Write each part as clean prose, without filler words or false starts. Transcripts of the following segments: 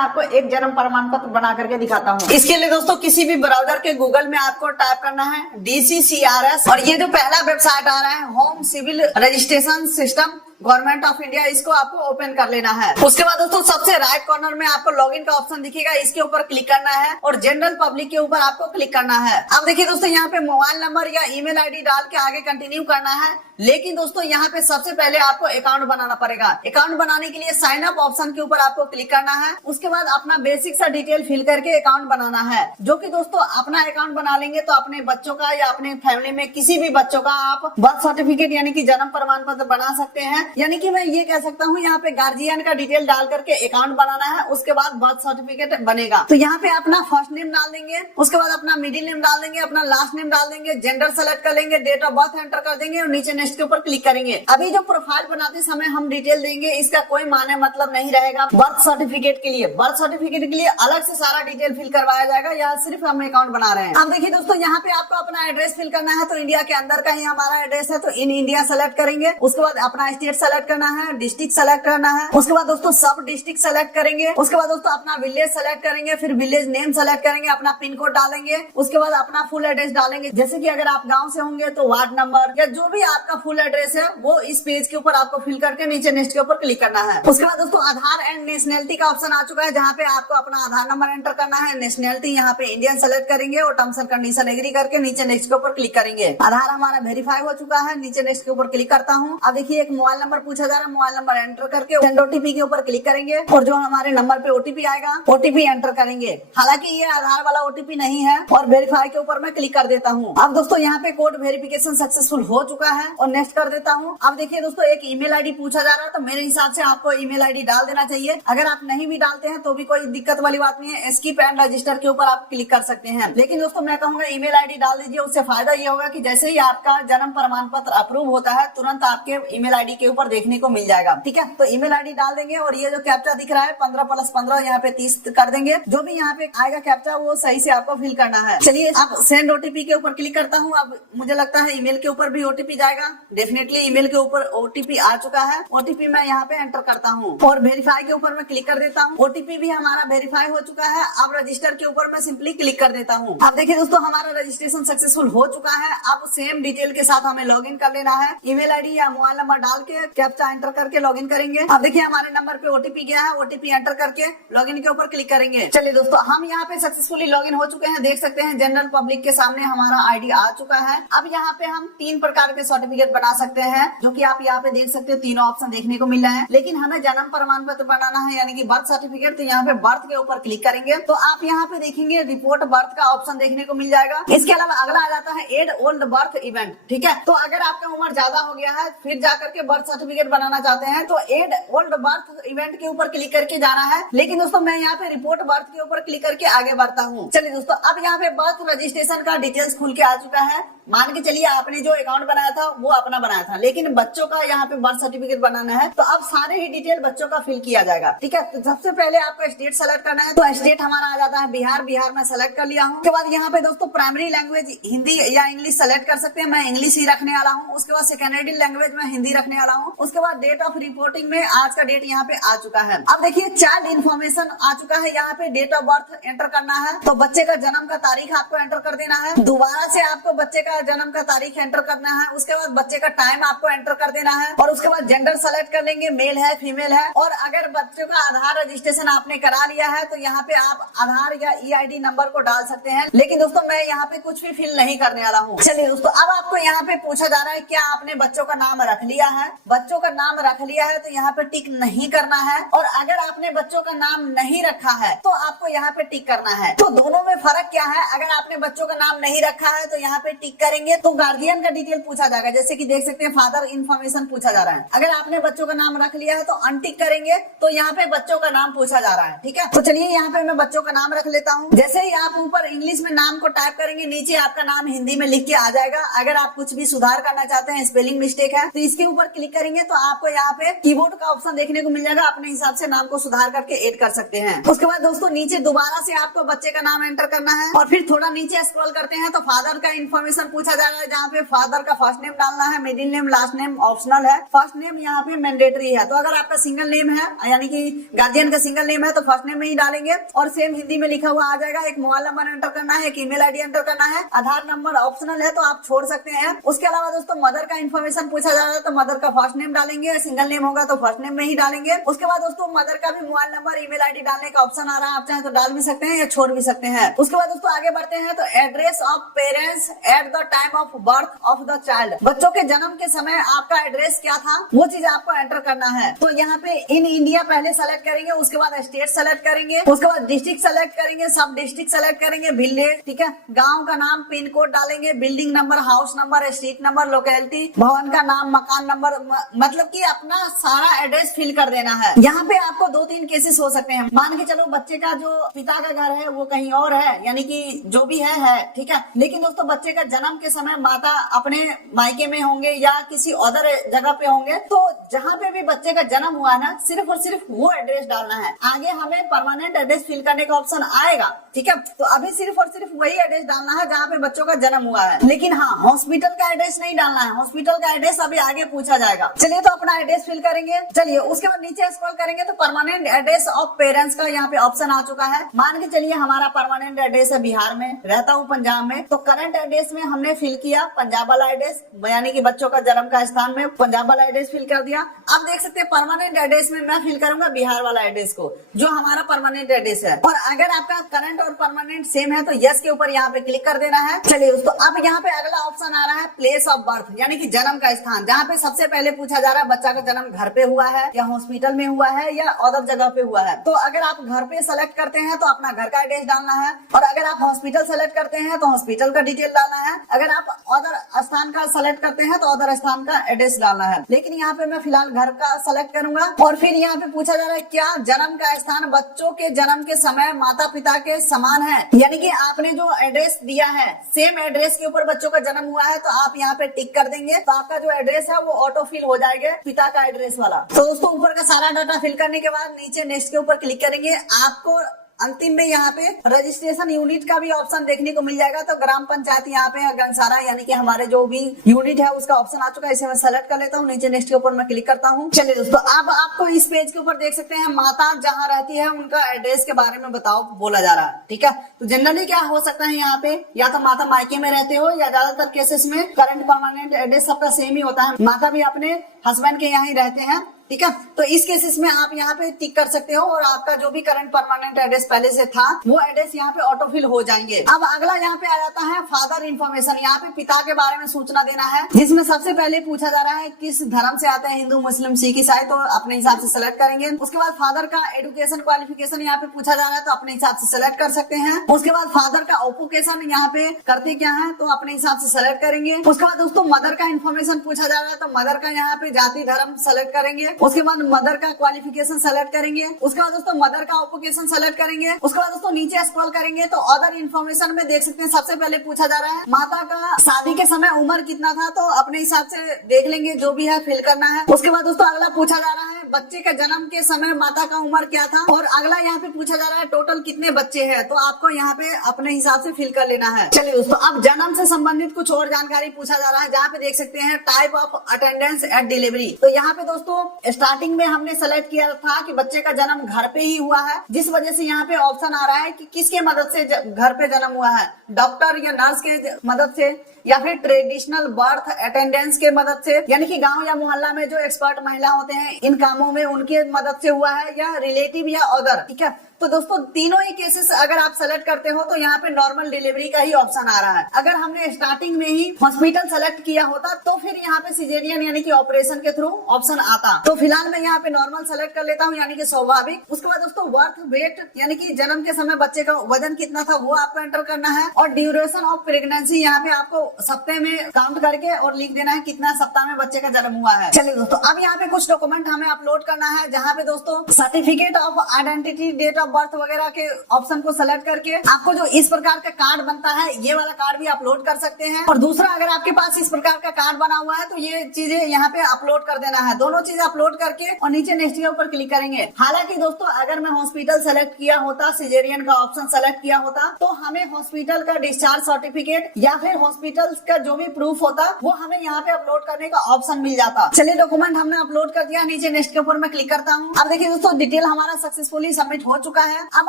आपको एक जन्म प्रमाण पत्र बना करके दिखाता हूँ। इसके लिए दोस्तों किसी भी ब्राउजर के गूगल में आपको टाइप करना है DCCRS और ये जो पहला वेबसाइट आ रहा है home civil registration system government of India, इसको आपको ओपन कर लेना है। उसके बाद दोस्तों सबसे राइट कॉर्नर में आपको लॉगिन का ऑप्शन दिखेगा, इसके ऊपर क्लिक करना है और जनरल पब्लिक के ऊपर आपको क्लिक करना है। अब देखिए दोस्तों यहाँ पे मोबाइल नंबर या ईमेल आईडी डाल के आगे कंटिन्यू करना है, लेकिन दोस्तों यहाँ पे सबसे पहले आपको अकाउंट बनाना पड़ेगा। अकाउंट बनाने के लिए साइन अप ऑप्शन के ऊपर आपको क्लिक करना है। उसके बाद अपना बेसिक सा डिटेल फिल करके अकाउंट बनाना है, जो कि दोस्तों अपना अकाउंट बना लेंगे तो अपने बच्चों का या अपने फैमिली में किसी भी बच्चों का आप बर्थ सर्टिफिकेट यानी कि जन्म प्रमाण पत्र बना सकते हैं। यानी कि मैं ये कह सकता हूँ यहाँ पे गार्जियन का डिटेल डाल करके अकाउंट बनाना है, उसके बाद बर्थ सर्टिफिकेट बनेगा। तो यहाँ पे अपना फर्स्ट नेम डाल देंगे, उसके बाद अपना मिडिल नेम डाल देंगे, अपना लास्ट नेम डाल देंगे, जेंडर सेलेक्ट कर लेंगे, डेट ऑफ बर्थ एंटर कर देंगे और नीचे नेक्स्ट के ऊपर क्लिक करेंगे। अभी जो प्रोफाइल बनाते समय हम डिटेल देंगे, इसका कोई माने मतलब नहीं रहेगा। बर्थ सर्टिफिकेट के लिए अलग से सारा डिटेल फिल करवाया जाएगा, यहाँ सिर्फ हम अकाउंट बना रहे हैं। अब देखिए दोस्तों यहाँ पे आपको अपना एड्रेस फिल करना है, तो इंडिया के अंदर का ही हमारा एड्रेस है तो इन इंडिया सेलेक्ट करेंगे। उसके बाद अपना स्टेट सेलेक्ट करना है, डिस्ट्रिक्ट सेलेक्ट करना है, उसके बाद दोस्तों सब डिस्ट्रिक्ट सेलेक्ट करेंगे। उसके बाद दोस्तों अपना विलेज सेलेक्ट करेंगे, फिर विलेज नेम सेलेक्ट करेंगे, अपना पिन कोड डालेंगे, उसके बाद अपना फुल एड्रेस डालेंगे। जैसे कि अगर आप गांव से होंगे तो वार्ड नंबर या जो भी आपका फुल एड्रेस है वो इस पेज के ऊपर आपको फिल करके नीचे नेक्स्ट के ऊपर क्लिक करना है। उसके बाद दोस्तों आधार एंड नेशनलिटी का ऑप्शन आ चुका है, जहाँ पे आपको अपना आधार नंबर एंटर करना है। नेशनलिटी यहाँ पे इंडियन सेलेक्ट करेंगे और टर्म्स एंड कंडीशन एग्री करके नीचे नेक्स्ट के ऊपर क्लिक करेंगे। आधार हमारा वेरीफाई हो चुका है, नीचे नेक्स्ट के ऊपर क्लिक करता हूँ। अब देखिए एक मोबाइल नंबर पूछा जा रहा है, मोबाइल नंबर एंटर करके सेंड ओटीपी के ऊपर क्लिक करेंगे और जो हमारे नंबर पे ओटीपी आएगा ओटीपी एंटर करेंगे। हालांकि ये आधार वाला ओटीपी नहीं है और वेरीफाई के ऊपर मैं क्लिक कर देता हूँ। अब दोस्तों यहाँ पे कोड वेरिफिकेशन सक्सेसफुल हो चुका है और नेक्स्ट कर देता हूँ। अब देखिए दोस्तों एक ईमेल आईडी पूछा जा रहा है, तो मेरे हिसाब से आपको ईमेल आईडी डाल देना चाहिए। अगर आप नहीं भी डालते हैं तो भी कोई दिक्कत वाली बात नहीं है, स्किप एंड रजिस्टर के ऊपर आप क्लिक कर सकते हैं। लेकिन दोस्तों मैं कहूंगा ईमेल आईडी डाल दीजिए, उससे फायदा ये होगा कि जैसे ही आपका जन्म प्रमाण पत्र अप्रूव होता है तुरंत आपके ईमेल आईडी के ऊपर देखने को मिल जाएगा। ठीक है, तो ईमेल आईडी डाल देंगे और ये जो कैप्चा दिख रहा है 15+15 यहाँ पे 30 कर देंगे। जो भी यहाँ पे आएगा कैप्चा वो सही से आपको फिल करना है। चलिए अब सेंड ओटीपी के ऊपर क्लिक करता हूँ। अब मुझे लगता है ईमेल के ऊपर भी ओटीपी जाएगा। डेफिनेटली ईमेल के ऊपर ओटीपी आ चुका है, ओटीपी मैं यहाँ पे एंटर करता हूँ और वेरीफाई के ऊपर मैं क्लिक कर देता हूँ। ओटीपी भी हमारा वेरीफाई हो चुका है। अब रजिस्टर के ऊपर मैं सिंपली क्लिक कर देता हूँ। अब देखिए दोस्तों हमारा रजिस्ट्रेशन सक्सेसफुल हो चुका है। अब सेम डिटेल के साथ हमें लॉगिन कर लेना है। ईमेल आईडी या मोबाइल नंबर डाल के कैप्चा एंटर करके लॉगिन करेंगे। अब देखिए हमारे नंबर पे ओटीपी गया है, ओटीपी एंटर करके लॉगिन के ऊपर क्लिक करेंगे। चलिए दोस्तों हम यहाँ पे सक्सेसफुली लॉगिन हो चुके हैं। देख सकते हैं जनरल पब्लिक के सामने हमारा आईडी आ चुका है। अब यहाँ पे हम 3 प्रकार के सर्टिफिकेट बना सकते हैं, जो कि आप यहाँ पे देख सकते हो। तीनों ऑप्शन देखने को मिल रहा है, लेकिन हमें जन्म प्रमाण पत्र बनाना है यानी कि बर्थ सर्टिफिकेट। तो यहाँ पे बर्थ के ऊपर क्लिक करेंगे तो आप यहाँ पे देखेंगे रिपोर्ट बर्थ का ऑप्शन देखने को मिल जाएगा। इसके अलावा अगला आ जाता है एड ओल्ड बर्थ इवेंट। ठीक है, तो अगर आपका उम्र ज्यादा हो गया है फिर जाकर के बर्थ सर्टिफिकेट बनाना चाहते हैं तो एड ओल्ड बर्थ इवेंट के ऊपर क्लिक करके जाना है। लेकिन दोस्तों मैं यहाँ पे रिपोर्ट बर्थ के ऊपर क्लिक करके आगे बढ़ता हूँ। चलिए दोस्तों अब यहाँ पे बर्थ रजिस्ट्रेशन का डिटेल्स खुल के आ चुका है। मान के चलिए आपने जो अकाउंट बनाया था वो अपना बनाया था, लेकिन बच्चों का यहाँ पे बर्थ सर्टिफिकेट बनाना है तो अब सारे ही डिटेल बच्चों का फिल किया जाएगा। ठीक है, तो सबसे पहले आपका स्टेट सेलेक्ट करना है, तो स्टेट हमारा आ जाता है बिहार। बिहार में सेलेक्ट कर लिया हूँ। उसके बाद यहाँ पे दोस्तों प्राइमरी लैंग्वेज हिंदी या इंग्लिश सेलेक्ट कर सकते हैं, मैं इंग्लिश ही रखने वाला हूँ। उसके बाद सेकेंडरी लैंग्वेज में हिंदी रखने वाला हूँ। उसके बाद डेट ऑफ रिपोर्टिंग में आज का डेट यहाँ पे आ चुका है। अब देखिए चाइल्ड इन्फॉर्मेशन आ चुका है, यहाँ पे डेट ऑफ बर्थ एंटर करना है, तो बच्चे का जन्म का तारीख आपको एंटर कर देना है। दोबारा से आपको बच्चे का जन्म का तारीख एंटर करना है। उसके बाद बच्चे का टाइम आपको एंटर कर देना है और उसके बाद जेंडर सेलेक्ट कर लेंगे, मेल है फीमेल है। और अगर बच्चों का आधार रजिस्ट्रेशन आपने करा लिया है तो यहाँ पे आप आधार या ईआईडी नंबर को डाल सकते हैं। लेकिन दोस्तों मैं यहाँ पे कुछ भी फिल नहीं करने वाला हूँ। चलिए दोस्तों अब आपको यहाँ पे पूछा जा रहा है क्या आपने बच्चों का नाम रख लिया है। बच्चों का नाम रख लिया है तो यहाँ पे टिक नहीं करना है, और अगर आपने बच्चों का नाम नहीं रखा है तो आपको यहाँ पे टिक करना है। तो दोनों में फर्क क्या है? अगर आपने बच्चों का नाम नहीं रखा है तो यहाँ पे टिक करेंगे तो गार्जियन का डिटेल पूछा जाएगा। जैसे कि देख सकते हैं फादर इन्फॉर्मेशन पूछा जा रहा है। अगर आपने बच्चों का नाम रख लिया है तो अनटिक करेंगे तो यहाँ पे बच्चों का नाम पूछा जा रहा है। ठीक है, तो चलिए यहाँ पे मैं बच्चों का नाम रख लेता हूँ। जैसे ही आप ऊपर इंग्लिश में नाम को टाइप करेंगे नीचे आपका नाम हिंदी में लिख के आ जाएगा। अगर आप कुछ भी सुधार करना चाहते हैं, स्पेलिंग मिस्टेक है, तो इसके ऊपर क्लिक करेंगे तो आपको यहाँ पे कीबोर्ड का ऑप्शन देखने को मिल जाएगा, अपने हिसाब से नाम को सुधार करके ऐड कर सकते हैं। उसके बाद दोस्तों नीचे दोबारा से आपको बच्चे का नाम एंटर करना है और फिर थोड़ा नीचे स्क्रॉल करते हैं तो फादर का इन्फॉर्मेशन पूछा जा रहा है, जहाँ पे फादर का फर्स्ट नेम डालना है, middle name, last name optional है, फर्स्ट नेम यहाँ पे मैंडेटरी है। तो अगर आपका सिंगल नेम है यानी कि गार्जियन का सिंगल नेम है तो फर्स्ट नेम में ही डालेंगे और सेम हिंदी में लिखा हुआ आ जाएगा। एक मोबाइल नंबर एंटर करना है, एक ईमेल आईडी एंटर करना है, आधार नंबर ऑप्शनल है तो आप छोड़ सकते हैं। उसके अलावा दोस्तों मदर का इन्फॉर्मेशन पूछा जा रहा है तो मदर का फर्स्ट नेम डालेंगे, सिंगल नेम होगा तो फर्स्ट नेम में ही डालेंगे। उसके बाद दोस्तों मदर का भी मोबाइल नंबर, ईमेल आईडी डालने का ऑप्शन आ रहा है, आप चाहे तो डाल भी सकते हैं या छोड़ भी सकते हैं। उसके बाद दोस्तों आगे बढ़ते हैं तो address of parents at the time of birth of the child, बच्चों के जन्म के समय आपका एड्रेस क्या था वो चीज आपको एंटर करना है। तो यहाँ पे इन इंडिया पहले सेलेक्ट करेंगे, उसके बाद स्टेट सेलेक्ट करेंगे, उसके बाद डिस्ट्रिक्ट सेलेक्ट करेंगे, सब डिस्ट्रिक्ट सेलेक्ट करेंगे, विलेज, ठीक है, गांव का नाम, पिन कोड डालेंगे, building number, house number, street number, locality, भवन का नाम, मकान नंबर, मतलब कि अपना सारा एड्रेस फिल कर देना है। यहाँ पे आपको 2-3 केसेस हो सकते हैं। मान के चलो बच्चे का जो पिता का घर है वो कहीं और है, यानी कि जो भी है ठीक है, लेकिन दोस्तों बच्चे का जन्म के समय माता अपने मायके में होंगे या किसी अदर जगह पे होंगे, तो जहाँ पे भी बच्चे का जन्म हुआ ना सिर्फ और सिर्फ वो एड्रेस डालना है। आगे हमें परमानेंट एड्रेस फिल करने का ऑप्शन आएगा, ठीक है, तो अभी सिर्फ और सिर्फ वही एड्रेस डालना है जहाँ पे बच्चों का जन्म हुआ है। लेकिन हाँ, हॉस्पिटल का एड्रेस नहीं डालना है, हॉस्पिटल का एड्रेस अभी आगे पूछा जाएगा। चलिए तो अपना एड्रेस फिल करेंगे। चलिए उसके बाद नीचे स्क्रॉल करेंगे तो परमानेंट एड्रेस ऑफ पेरेंट्स का यहाँ पे ऑप्शन आ चुका है। मान के चलिए हमारा परमानेंट एड्रेस है बिहार में, रहता हूँ पंजाब में, तो करंट एड्रेस में हमने फिल किया पंजाब वाला एड्रेस, यानी कि बच्चों का जन्म का स्थान में पंजाब वाला एड्रेस फिल कर दिया। अब देख सकते हैं परमानेंट एड्रेस में मैं फिल करूंगा बिहार वाला एड्रेस को, जो हमारा परमानेंट एड्रेस है। और अगर आपका करंट और परमानेंट सेम है तो यस के ऊपर यहाँ पे क्लिक कर देना है। चलिए दोस्तों अब यहाँ पे अगला ऑप्शन आ रहा है प्लेस ऑफ बर्थ, यानी कि जन्म का स्थान, जहाँ पे सबसे पहले पूछा जा रहा है बच्चा का जन्म घर पे हुआ है या हॉस्पिटल में हुआ है या अदर जगह पे हुआ है। तो अगर आप घर पे सेलेक्ट करते हैं तो अपना घर का एड्रेस डालना है, और अगर आप हॉस्पिटल सेलेक्ट करते हैं तो हॉस्पिटल का डिटेल डालना है, अगर आप अदर स्थान का सेलेक्ट करते हैं तो अदर स्थान का एड्रेस डालना है। लेकिन यहाँ पे मैं फिलहाल घर का सेलेक्ट करूंगा। और फिर यहाँ पे पूछा जा रहा है क्या जन्म का स्थान बच्चों के जन्म के समय माता पिता के समान है, यानी कि आपने जो एड्रेस दिया है सेम एड्रेस के ऊपर बच्चों का जन्म हुआ है, तो आप यहाँ पे टिक कर देंगे तो आपका जो एड्रेस है वो ऑटो फिल हो जाएगा पिता का एड्रेस वाला। तो दोस्तों ऊपर का सारा डाटा फिल करने के बाद नीचे नेक्स्ट के ऊपर क्लिक करेंगे। आपको अंतिम में यहाँ पे रजिस्ट्रेशन यूनिट का भी ऑप्शन देखने को मिल जाएगा। तो ग्राम पंचायत यहाँ पे गंसारा यानी कि हमारे जो भी यूनिट है उसका ऑप्शन आ चुका है, इसे मैं सेलेक्ट कर लेता हूँ। नीचे नेक्स्ट के ऊपर मैं क्लिक करता हूँ। चलिए दोस्तों अब आपको इस पेज के ऊपर देख सकते हैं माता जहाँ रहती है उनका एड्रेस के बारे में बताओ बोला जा रहा है, ठीक है। तो जनरली क्या हो सकता है यहाँ पे, या तो माता मायके में रहते हो या ज्यादातर केसेस में करंट परमानेंट एड्रेस सबका सेम ही होता है, माता भी अपने हस्बैंड के यहाँ ही रहते हैं, ठीक है। तो इस केसेस में आप यहाँ पे टिक कर सकते हो और आपका जो भी करंट परमानेंट एड्रेस पहले से था वो एड्रेस यहाँ पे ऑटो फिल हो जाएंगे। अब अगला यहाँ पे आ जाता है फादर इन्फॉर्मेशन, यहाँ पे पिता के बारे में सूचना देना है, जिसमें सबसे पहले पूछा जा रहा है किस धर्म से आते हैं, हिंदू, मुस्लिम, सिख, ईसाई, तो अपने हिसाब से सेलेक्ट करेंगे। उसके बाद फादर का एजुकेशन क्वालिफिकेशन यहाँ पे पूछा जा रहा है तो अपने हिसाब से सेलेक्ट कर सकते हैं। उसके बाद फादर का ऑक्यूपेशन यहाँ पे करते क्या है तो अपने हिसाब से सेलेक्ट करेंगे। उसके बाद दोस्तों मदर का इन्फॉर्मेशन पूछा जा रहा है तो मदर का यहाँ पे जाति धर्म सेलेक्ट करेंगे। उसके बाद मदर का क्वालिफिकेशन सेलेक्ट करेंगे। उसके बाद दोस्तों मदर का ऑक्यूपेशन सेलेक्ट करेंगे। उसके बाद दोस्तों नीचे स्क्रॉल करेंगे तो अदर इन्फॉर्मेशन में देख सकते हैं सबसे पहले पूछा जा रहा है माता का शादी के समय उम्र कितना था, तो अपने हिसाब से देख लेंगे, जो भी है फिल करना है। उसके बाद दोस्तों अगला पूछा जा रहा है बच्चे का जन्म के समय माता का उम्र क्या था, और अगला यहाँ पे पूछा जा रहा है टोटल कितने बच्चे हैं, तो आपको यहाँ पे अपने हिसाब से फिल कर लेना है। चलिए दोस्तों अब जन्म से संबंधित कुछ और जानकारी पूछा जा रहा है, जहाँ पे देख सकते हैं type of attendance eight delivery. तो यहाँ पे दोस्तों स्टार्टिंग में हमने सेलेक्ट किया था कि बच्चे का जन्म घर पे ही हुआ है, जिस वजह से यहाँ पे ऑप्शन आ रहा है कि किसके मदद से घर पे जन्म हुआ है, डॉक्टर या नर्स के मदद से या फिर ट्रेडिशनल बर्थ अटेंडेंस के मदद से, यानी कि गांव या मोहल्ला में जो एक्सपर्ट महिला होते हैं इन कामों में उनके मदद से हुआ है, या रिलेटिव या अदर, ठीक है। तो दोस्तों तीनों ही केसेस अगर आप सेलेक्ट करते हो तो यहाँ पे नॉर्मल डिलीवरी का ही ऑप्शन आ रहा है। अगर हमने स्टार्टिंग में ही हॉस्पिटल सेलेक्ट किया होता तो फिर यहाँ पे सिजेरियन यानी कि ऑपरेशन के थ्रू ऑप्शन आता। तो फिलहाल मैं यहाँ पे नॉर्मल सेलेक्ट कर लेता हूँ, यानी कि स्वाभाविक। उसके बाद दोस्तों बर्थ वेट यानी कि जन्म के समय बच्चे का वजन कितना था वो आपको एंटर करना है, और ड्यूरेशन ऑफ प्रेगनेंसी यहाँ पे आपको सप्ताह में काउंट करके और लिख देना है कितना सप्ताह में बच्चे का जन्म हुआ है। चलिए दोस्तों अब यहाँ पे कुछ डॉक्यूमेंट हमें अपलोड करना है, जहाँ पे दोस्तों certificate of identity, date of birth वगैरह के ऑप्शन को सेलेक्ट करके आपको जो इस प्रकार का कार्ड बनता है, ये वाला कार्ड भी अपलोड कर सकते हैं। और दूसरा, अगर आपके पास इस प्रकार का कार्ड बना हुआ है तो ये चीजें यहाँ पे अपलोड कर देना है। दोनों चीजें अपलोड करके और नीचे नेक्स्ट के ऊपर क्लिक करेंगे। हालांकि दोस्तों, अगर मैं हॉस्पिटल सेलेक्ट किया होता, सिजेरियन का ऑप्शन सेलेक्ट किया होता, तो हमें हॉस्पिटल का डिस्चार्ज सर्टिफिकेट या फिर हॉस्पिटल का जो भी प्रूफ होता वो हमें यहाँ पे अपलोड करने का ऑप्शन मिल जाता। चलिए, डॉक्यूमेंट हमने अपलोड कर दिया, नीचे नेक्स्ट के ऊपर मैं क्लिक करता हूँ। अब देखिए दोस्तों, डिटेल हमारा सक्सेसफुली सबमिट हो चुका है। अब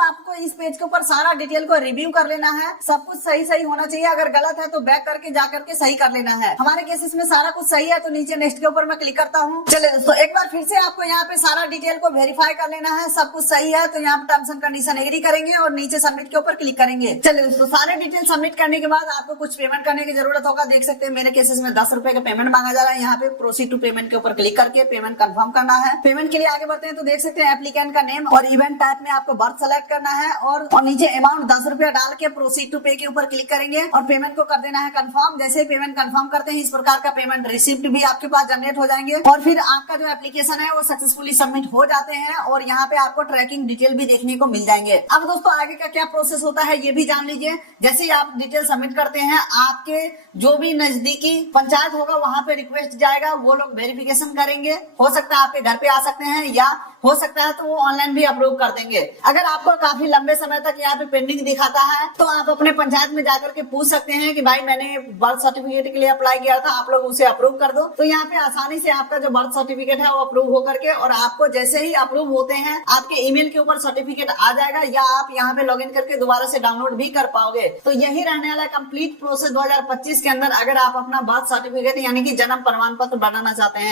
आपको इस पेज के ऊपर सारा डिटेल को रिव्यू कर लेना है। सब कुछ सही सही होना चाहिए, अगर गलत है तो बैक करके जा करके सही कर लेना है। हमारे केसेस में सारा कुछ सही है, तो नीचे नेक्स्ट के ऊपर मैं क्लिक करता हूँ। चलिए दोस्तों, एक बार फिर से आपको यहाँ पे सारा डिटेल को वेरीफाई कर लेना है। सब कुछ सही है तो यहाँ पे टर्म्स एंड कंडीशन एग्री करेंगे और नीचे सबमिट के ऊपर क्लिक करेंगे। चलिए दोस्तों, सारे डिटेल सबमिट करने के बाद आपको कुछ पेमेंट करने की जरूरत होगा। देख सकते हैं मेरे केसेस में 10 रुपए का पेमेंट मांगा जा रहा है। यहाँ पे प्रोसीड टू पेमेंट के ऊपर क्लिक करके पेमेंट कंफर्म करना है। पेमेंट के लिए आगे बढ़ते हैं तो देख सकते हैं एप्लीकेंट का नेम और इवेंट टाइप में आपको बर्थ सेलेक्ट करना है और नीचे अमाउंट 10 रुपया डाल के प्रोसीड टू पे के ऊपर क्लिक करेंगे और पेमेंट को कर देना है कंफर्म। जैसे ही पेमेंट कंफर्म करते हैं, इस प्रकार का पेमेंट रिसिप्ट भी आपके पास जनरेट हो जाएंगे और फिर आपका जो एप्लीकेशन है वो सक्सेसफुली सबमिट हो जाते हैं और यहाँ पे आपको ट्रैकिंग डिटेल भी देखने को मिल जाएंगे। अब दोस्तों, आगे का क्या प्रोसेस होता है ये भी जान लीजिए। जैसे ही आप डिटेल सबमिट करते हैं, आपके जो भी नजदीकी पंचायत होगा वहां पे रिक्वेस्ट जाएगा, वो लोग वेरिफिकेशन करेंगे। हो सकता है आपके घर पे आ सकते हैं या हो सकता है तो वो ऑनलाइन भी अप्रूव कर देंगे। अगर आपको काफी लंबे समय तक यहाँ पे पेंडिंग दिखाता है तो आप अपने पंचायत में जाकर के पूछ सकते हैं कि भाई मैंने बर्थ सर्टिफिकेट के लिए अप्लाई किया था, आप लोग उसे अप्रूव कर दो। तो यहाँ पे आसानी से आपका जो बर्थ सर्टिफिकेट है वो अप्रूव होकर के और आपको जैसे ही अप्रूव होते हैं आपके ईमेल के ऊपर सर्टिफिकेट आ जाएगा या आप यहाँ पे लॉग इन करके दोबारा से डाउनलोड भी कर पाओगे। तो यही रहने वाला कंप्लीट प्रोसेस 2025 के अंदर, अगर आप अपना बर्थ सर्टिफिकेट यानी कि जन्म प्रमाण पत्र बनाना चाहते हैं।